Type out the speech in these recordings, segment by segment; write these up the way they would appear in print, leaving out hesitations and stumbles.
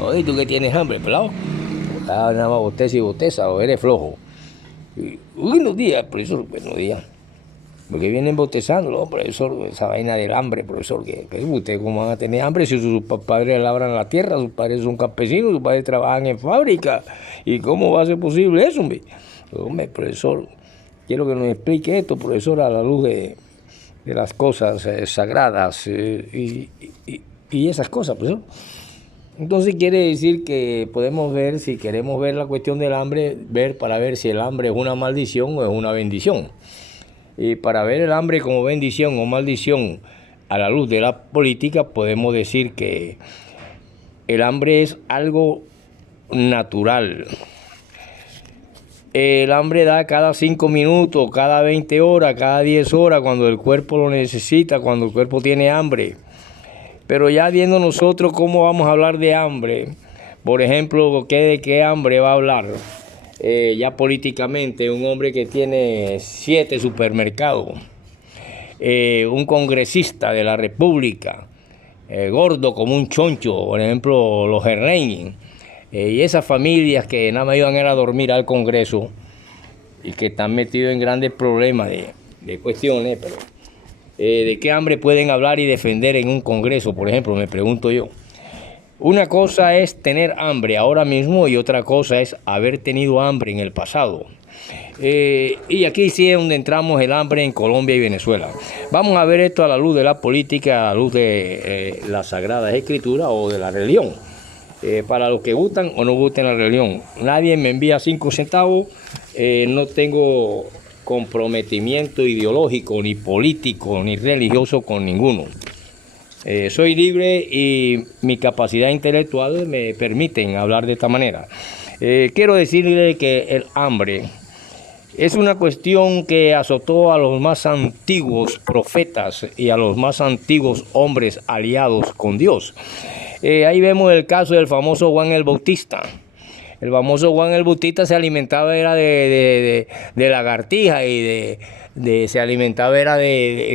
Oye, ¿tú que tienes hambre, pelado? Ah, nada más bosteza y bosteza, o eres flojo. Buenos días, profesor, buenos días. Porque vienen bostezando, profesor, esa vaina del hambre, profesor. Que ¿ustedes cómo van a tener hambre si sus padres labran la tierra, sus padres son campesinos, sus padres trabajan en fábrica? ¿Y cómo va a ser posible eso, hombre? Hombre, profesor, quiero que nos explique esto, profesor, a la luz de las cosas sagradas y esas cosas, profesor. Entonces quiere decir que podemos ver, si queremos ver la cuestión del hambre, ver para ver si el hambre es una maldición o es una bendición. Y para ver el hambre como bendición o maldición a la luz de la política, podemos decir que el hambre es algo natural. El hambre da cada 5 minutos, cada 20 horas, cada 10 horas, cuando el cuerpo lo necesita, cuando el cuerpo tiene hambre. Pero ya viendo nosotros cómo vamos a hablar de hambre, por ejemplo, de qué hambre va a hablar ya políticamente un hombre que tiene 7 supermercados, un congresista de la República, gordo como un choncho, por ejemplo, los Herreñi, y esas familias que nada más iban a dormir al Congreso y que están metidos en grandes problemas de cuestiones, pero ¿de qué hambre pueden hablar y defender en un Congreso, por ejemplo? Me pregunto yo. Una cosa es tener hambre ahora mismo y otra cosa es haber tenido hambre en el pasado. Y aquí sí es donde entramos el hambre en Colombia y Venezuela. Vamos a ver esto a la luz de la política, a la luz de las Sagradas Escrituras o de la religión. Para los que gustan o no gusten la religión. Nadie me envía 5 centavos, no tengo comprometimiento ideológico, ni político, ni religioso con ninguno. Soy libre y mi capacidad intelectual me permiten hablar de esta manera. Quiero decirle que el hambre es una cuestión que azotó a los más antiguos profetas y a los más antiguos hombres aliados con Dios. Ahí vemos el caso del famoso Juan el Bautista. El famoso Juan el Bautista se alimentaba era de lagartijas y se alimentaba era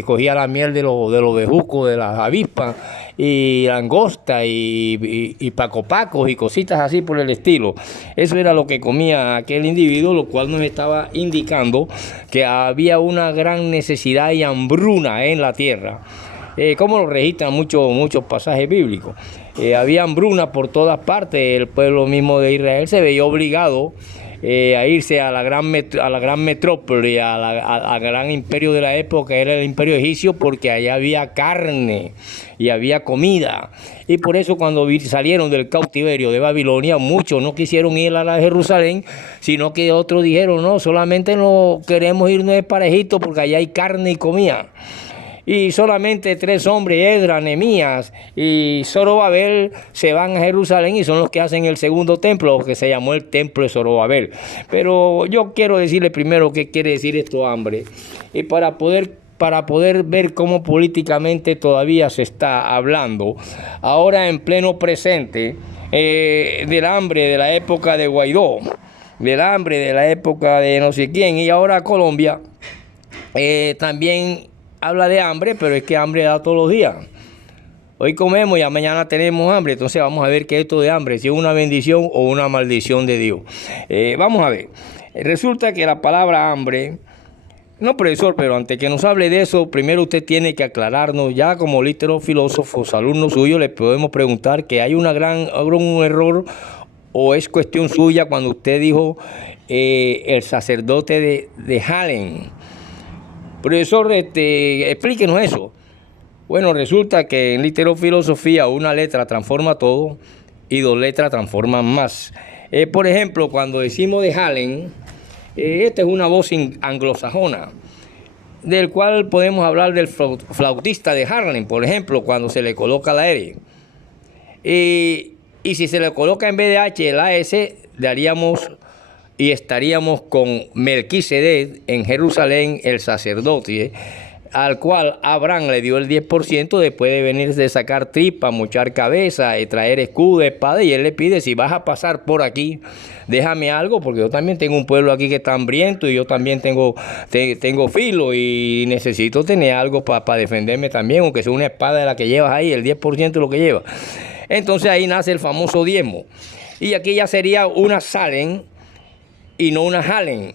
cogía la miel de los bejucos, de las avispas y langosta y pacopacos y cositas así por el estilo. Eso era lo que comía aquel individuo, lo cual nos estaba indicando que había una gran necesidad y hambruna en la tierra. Como lo registran muchos pasajes bíblicos. Había hambruna por todas partes. El pueblo mismo de Israel se veía obligado a irse a la gran metrópoli, al gran imperio de la época, era el imperio egipcio, porque allá había carne y había comida. Y por eso cuando salieron del cautiverio de Babilonia, muchos no quisieron ir a la Jerusalén, sino que otros dijeron, no, solamente no queremos irnos para Egipto porque allá hay carne y comida. Y solamente 3 hombres, Esdras, Nehemías y Zorobabel, se van a Jerusalén y son los que hacen el segundo templo, que se llamó el templo de Zorobabel. Pero yo quiero decirle primero qué quiere decir esto hambre. Y para poder ver cómo políticamente todavía se está hablando, ahora en pleno presente, del hambre de la época de Guaidó, del hambre de la época de no sé quién, y ahora Colombia también habla de hambre, pero es que hambre da todos los días. Hoy comemos y mañana tenemos hambre, entonces vamos a ver qué es esto de hambre, si es una bendición o una maldición de Dios. Vamos a ver, resulta que la palabra hambre, no profesor, pero antes que nos hable de eso, primero usted tiene que aclararnos, ya como litero filósofos, alumnos suyos, le podemos preguntar que hay un error o es cuestión suya cuando usted dijo el sacerdote de Harlem. Profesor, explíquenos eso. Bueno, resulta que en literofilosofía una letra transforma todo y 2 letras transforman más. Por ejemplo, cuando decimos de Harlem, esta es una voz anglosajona, del cual podemos hablar del flautista de Harlem, por ejemplo, cuando se le coloca la R. Y si se le coloca en vez de H la S, daríamos y estaríamos con Melquisedec en Jerusalén, el sacerdote, al cual Abraham le dio el 10% después de venir de sacar tripa, mochar cabeza, traer escudo, espada, y él le pide, si vas a pasar por aquí, déjame algo, porque yo también tengo un pueblo aquí que está hambriento y yo también tengo filo y necesito tener algo para defenderme también, aunque sea una espada de la que llevas ahí, el 10% de lo que lleva. Entonces ahí nace el famoso diezmo. Y aquí ya sería una Salem y no una Harlem,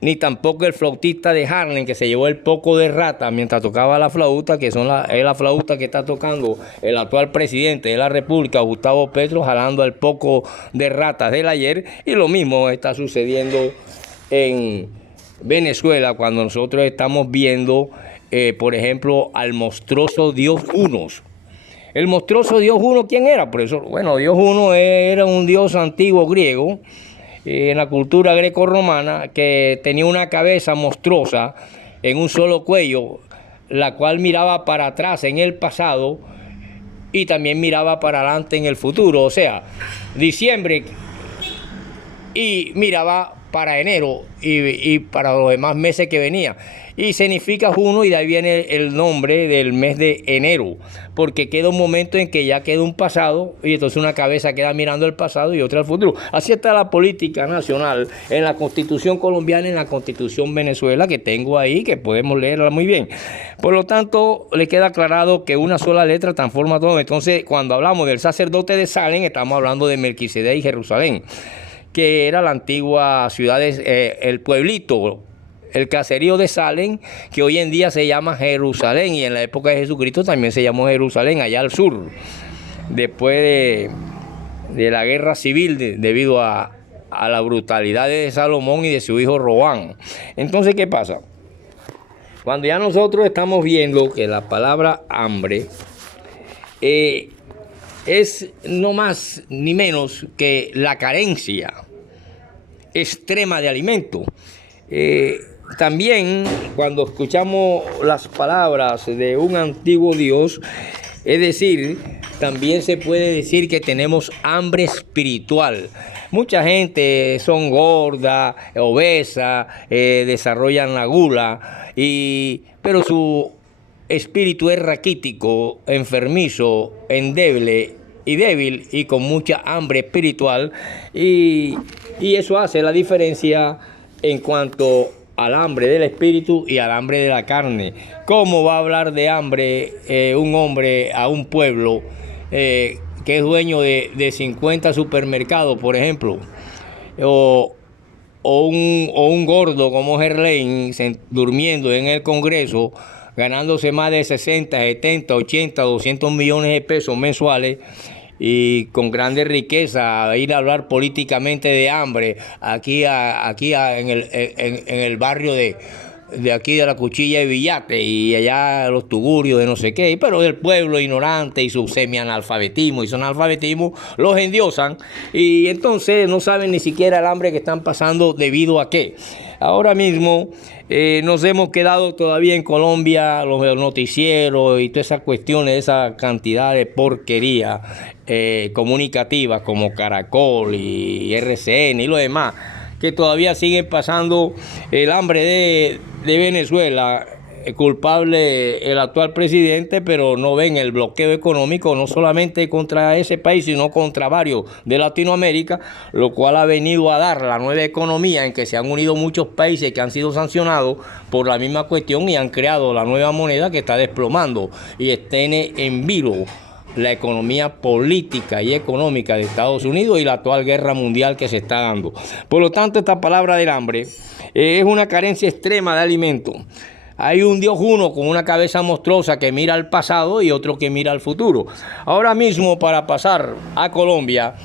ni tampoco el flautista de Harlem que se llevó el poco de rata mientras tocaba la flauta, que es la flauta que está tocando el actual presidente de la República, Gustavo Petro, jalando el poco de ratas del ayer. Y lo mismo está sucediendo en Venezuela cuando nosotros estamos viendo, por ejemplo, al monstruoso Dios Unos. El monstruoso Dios Uno, ¿quién era? Por eso, bueno, Dios Uno era un dios antiguo griego, en la cultura greco-romana, que tenía una cabeza monstruosa en un solo cuello, la cual miraba para atrás en el pasado y también miraba para adelante en el futuro, o sea, diciembre, y miraba para enero y para los demás meses que venía. Y significa uno, y de ahí viene el nombre del mes de enero, porque queda un momento en que ya queda un pasado y entonces una cabeza queda mirando el pasado y otra al futuro. Así está la política nacional en la Constitución colombiana y en la Constitución Venezuela, que tengo ahí, que podemos leerla muy bien. Por lo tanto, le queda aclarado que una sola letra transforma todo. Entonces, cuando hablamos del sacerdote de Salem, estamos hablando de Melquisedec y Jerusalén, que era la antigua ciudad, el pueblito, el caserío de Salem, que hoy en día se llama Jerusalén, y en la época de Jesucristo también se llamó Jerusalén, allá al sur, después de la guerra civil, debido a la brutalidad de Salomón y de su hijo Roboam. Entonces, ¿qué pasa? Cuando ya nosotros estamos viendo que la palabra hambre es no más ni menos que la carencia extrema de alimento. También cuando escuchamos las palabras de un antiguo Dios, es decir, también se puede decir que tenemos hambre espiritual. Mucha gente son gorda, obesa, desarrollan la gula, pero su espíritu es raquítico, enfermizo, endeble y débil y con mucha hambre espiritual, y eso hace la diferencia en cuanto al hambre del espíritu y al hambre de la carne. ¿Cómo va a hablar de hambre un hombre a un pueblo que es dueño de 50 supermercados, por ejemplo? O un gordo como Gerlain durmiendo en el Congreso, ganándose más de 60, 70, 80, 200 millones de pesos mensuales, y con grande riqueza, a ir a hablar políticamente de hambre en el barrio de aquí de la Cuchilla de Villate y allá los tugurios de no sé qué, pero del pueblo ignorante y su semi-analfabetismo y su analfabetismo los endiosan, y entonces no saben ni siquiera el hambre que están pasando debido a qué. Ahora mismo nos hemos quedado todavía en Colombia, los noticieros y todas esas cuestiones, esa cantidad de porquería comunicativas como Caracol y RCN y lo demás, que todavía siguen pasando el hambre de Venezuela, culpable el actual presidente, pero no ven el bloqueo económico no solamente contra ese país, sino contra varios de Latinoamérica, lo cual ha venido a dar la nueva economía en que se han unido muchos países que han sido sancionados por la misma cuestión y han creado la nueva moneda que está desplomando y tiene en vilo la economía política y económica de Estados Unidos y la actual guerra mundial que se está dando. Por lo tanto, esta palabra del hambre es una carencia extrema de alimento. Hay un Dios uno con una cabeza monstruosa que mira al pasado y otro que mira al futuro. Ahora mismo, para pasar a Colombia,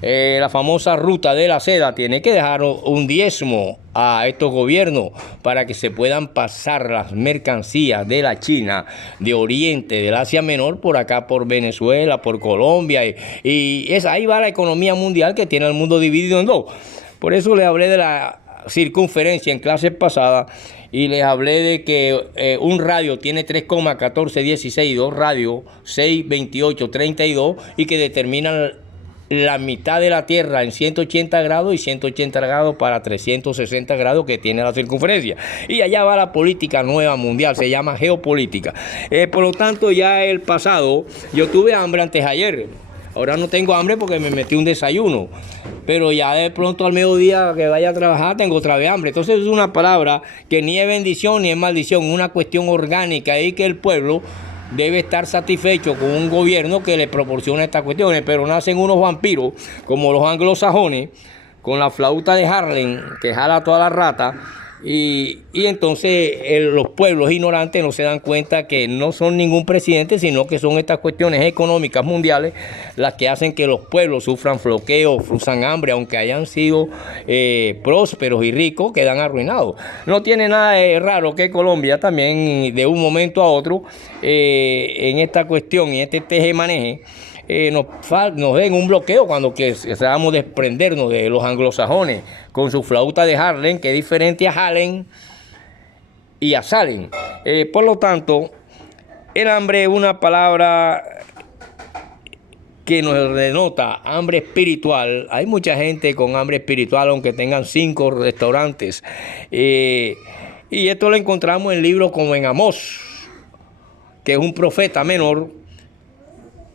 la famosa ruta de la seda tiene que dejar un diezmo a estos gobiernos para que se puedan pasar las mercancías de la China, de Oriente, del Asia Menor, por acá, por Venezuela, por Colombia, y ahí va la economía mundial que tiene el mundo dividido en dos. Por eso les hablé de la circunferencia en clases pasadas y les hablé de que un radio tiene 3,1416, dos radios 6, 28, 32, y que determinan la mitad de la Tierra en 180 grados y 180 grados para 360 grados que tiene la circunferencia. Y allá va la política nueva mundial, se llama geopolítica. Por lo tanto, ya el pasado, yo tuve hambre antes ayer. Ahora no tengo hambre porque me metí un desayuno. Pero ya de pronto al mediodía que vaya a trabajar tengo otra vez hambre. Entonces es una palabra que ni es bendición ni es maldición, una cuestión orgánica y que el pueblo debe estar satisfecho con un gobierno que le proporciona estas cuestiones, pero nacen unos vampiros como los anglosajones con la flauta de Harlem que jala toda la rata y entonces los pueblos ignorantes no se dan cuenta que no son ningún presidente, sino que son estas cuestiones económicas mundiales las que hacen que los pueblos sufran bloqueos, sufran hambre, aunque hayan sido prósperos y ricos, quedan arruinados. No tiene nada de raro que Colombia también de un momento a otro en esta cuestión y este teje-maneje nos den un bloqueo cuando queramos desprendernos de los anglosajones con su flauta de Harlem, que es diferente a Harlem y a Salem. Por lo tanto, el hambre es una palabra que nos denota hambre espiritual. Hay mucha gente con hambre espiritual, aunque tengan 5 restaurantes. Y esto lo encontramos en libros como en Amós, que es un profeta menor,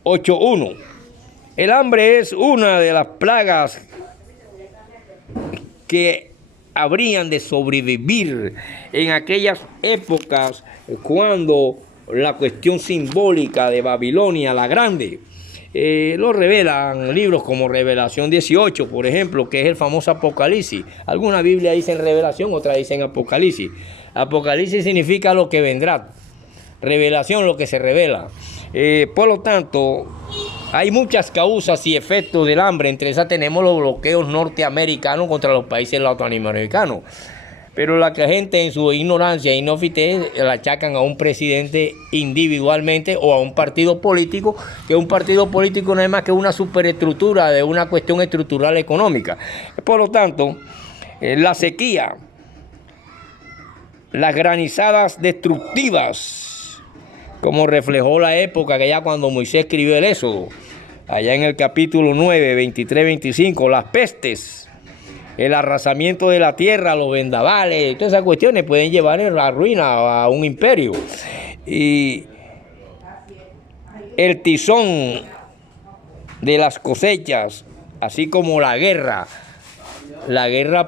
8:1. El hambre es una de las plagas que habrían de sobrevivir en aquellas épocas cuando la cuestión simbólica de Babilonia la Grande lo revelan libros como Revelación 18, por ejemplo, que es el famoso Apocalipsis. Algunas Biblias dicen Revelación, otras dicen Apocalipsis. Apocalipsis significa lo que vendrá, revelación lo que se revela. Por lo tanto, hay muchas causas y efectos del hambre. Entre esas tenemos los bloqueos norteamericanos contra los países latinoamericanos. Pero la gente en su ignorancia y inofitez la achacan a un presidente individualmente o a un partido político, que un partido político no es más que una superestructura de una cuestión estructural económica. Por lo tanto, la sequía, las granizadas destructivas, como reflejó la época que ya cuando Moisés escribió el Éxodo, allá en el capítulo 9, 23, 25, las pestes, el arrasamiento de la tierra, los vendavales, todas esas cuestiones pueden llevar a la ruina a un imperio. Y el tizón de las cosechas, así como la guerra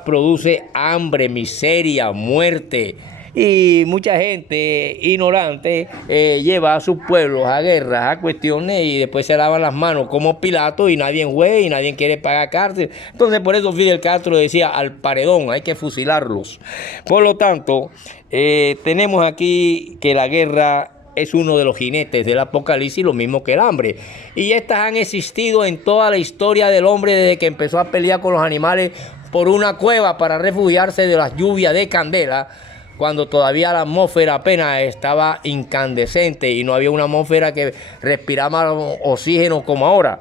produce hambre, miseria, muerte. Y mucha gente ignorante lleva a sus pueblos a guerras, a cuestiones, y después se lavan las manos como Pilato y nadie juega y nadie quiere pagar cárcel. Entonces por eso Fidel Castro decía al paredón, hay que fusilarlos. Por lo tanto, tenemos aquí que la guerra es uno de los jinetes del Apocalipsis, lo mismo que el hambre. Y estas han existido en toda la historia del hombre desde que empezó a pelear con los animales por una cueva para refugiarse de las lluvias de candela, cuando todavía la atmósfera apenas estaba incandescente y no había una atmósfera que respiraba oxígeno como ahora,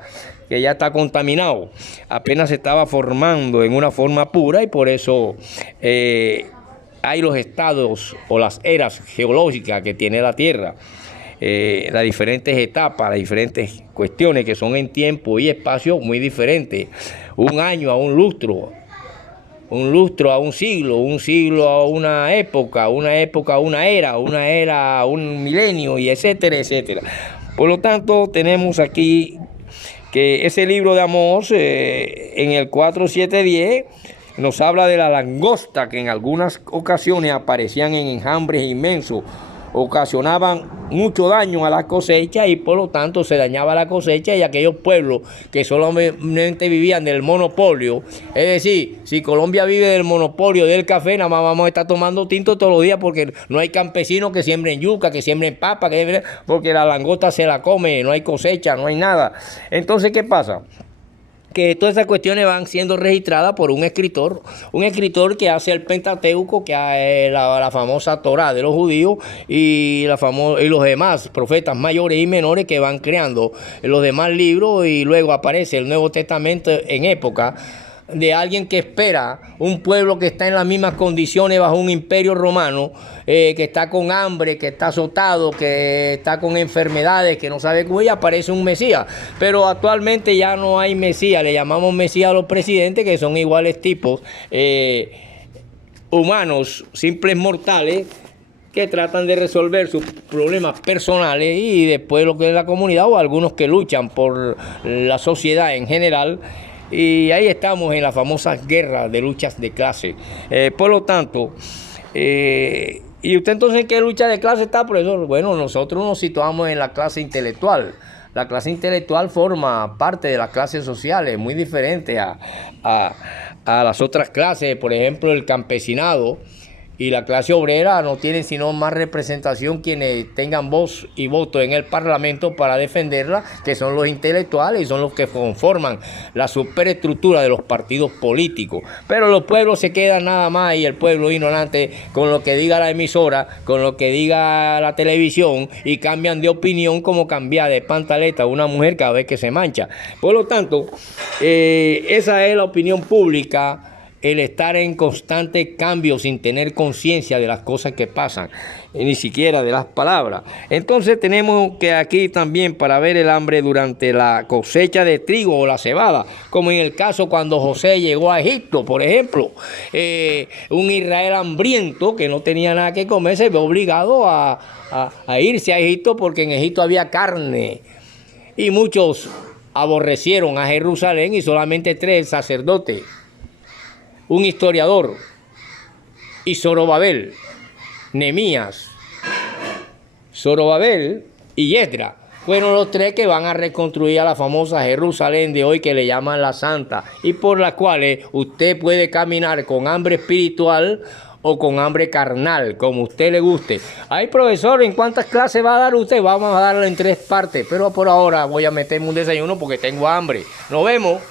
que ya está contaminado. Apenas se estaba formando en una forma pura y por eso hay los estados o las eras geológicas que tiene la Tierra, las diferentes etapas, las diferentes cuestiones que son en tiempo y espacio muy diferentes. Un año a un lustro a un siglo a una época a una era a un milenio, y etcétera, etcétera. Por lo tanto, tenemos aquí que ese libro de Amós, en el 4, 7, 10, nos habla de la langosta que en algunas ocasiones aparecían en enjambres inmensos, ocasionaban mucho daño a la cosecha y por lo tanto se dañaba la cosecha, y aquellos pueblos que solamente vivían del monopolio, es decir, si Colombia vive del monopolio del café, nada más vamos a estar tomando tinto todos los días porque no hay campesinos que siembren yuca, que siembren papa, porque la langosta se la come, no hay cosecha, no hay nada. Entonces, ¿qué pasa? Que todas esas cuestiones van siendo registradas por un escritor que hace el Pentateuco, que es la famosa Torá de los judíos, y los demás profetas mayores y menores que van creando los demás libros, y luego aparece el Nuevo Testamento en época de alguien que espera, un pueblo que está en las mismas condiciones bajo un imperio romano, que está con hambre, que está azotado, que está con enfermedades, que no sabe cómo, y aparece un Mesías. Pero actualmente ya no hay Mesías, le llamamos Mesías a los presidentes, que son iguales tipos, humanos, simples mortales, que tratan de resolver sus problemas personales y después lo que es la comunidad, o algunos que luchan por la sociedad en general. Y ahí estamos en la famosa guerra de luchas de clase. Por lo tanto, ¿y usted entonces en qué lucha de clase está, profesor? Bueno, nosotros nos situamos en la clase intelectual. La clase intelectual forma parte de las clases sociales, muy diferente a las otras clases. Por ejemplo, el campesinado y la clase obrera no tienen sino más representación quienes tengan voz y voto en el Parlamento para defenderla, que son los intelectuales y son los que conforman la superestructura de los partidos políticos. Pero los pueblos se quedan nada más, y el pueblo ignorante, con lo que diga la emisora, con lo que diga la televisión, y cambian de opinión como cambia de pantaleta una mujer cada vez que se mancha. Por lo tanto, esa es la opinión pública, el estar en constante cambio sin tener conciencia de las cosas que pasan, ni siquiera de las palabras. Entonces tenemos que aquí también, para ver el hambre durante la cosecha de trigo o la cebada, como en el caso cuando José llegó a Egipto, por ejemplo, un Israel hambriento que no tenía nada que comer se ve obligado a irse a Egipto, porque en Egipto había carne, y muchos aborrecieron a Jerusalén, y solamente 3 sacerdotes, un historiador, y Zorobabel, Nehemías, Zorobabel y Esdras, fueron los 3 que van a reconstruir a la famosa Jerusalén de hoy, que le llaman la Santa, y por las cuales usted puede caminar con hambre espiritual o con hambre carnal, como usted le guste. Ay, profesor, ¿en cuántas clases va a dar usted? Vamos a darlo en 3 partes, pero por ahora voy a meterme un desayuno porque tengo hambre. Nos vemos.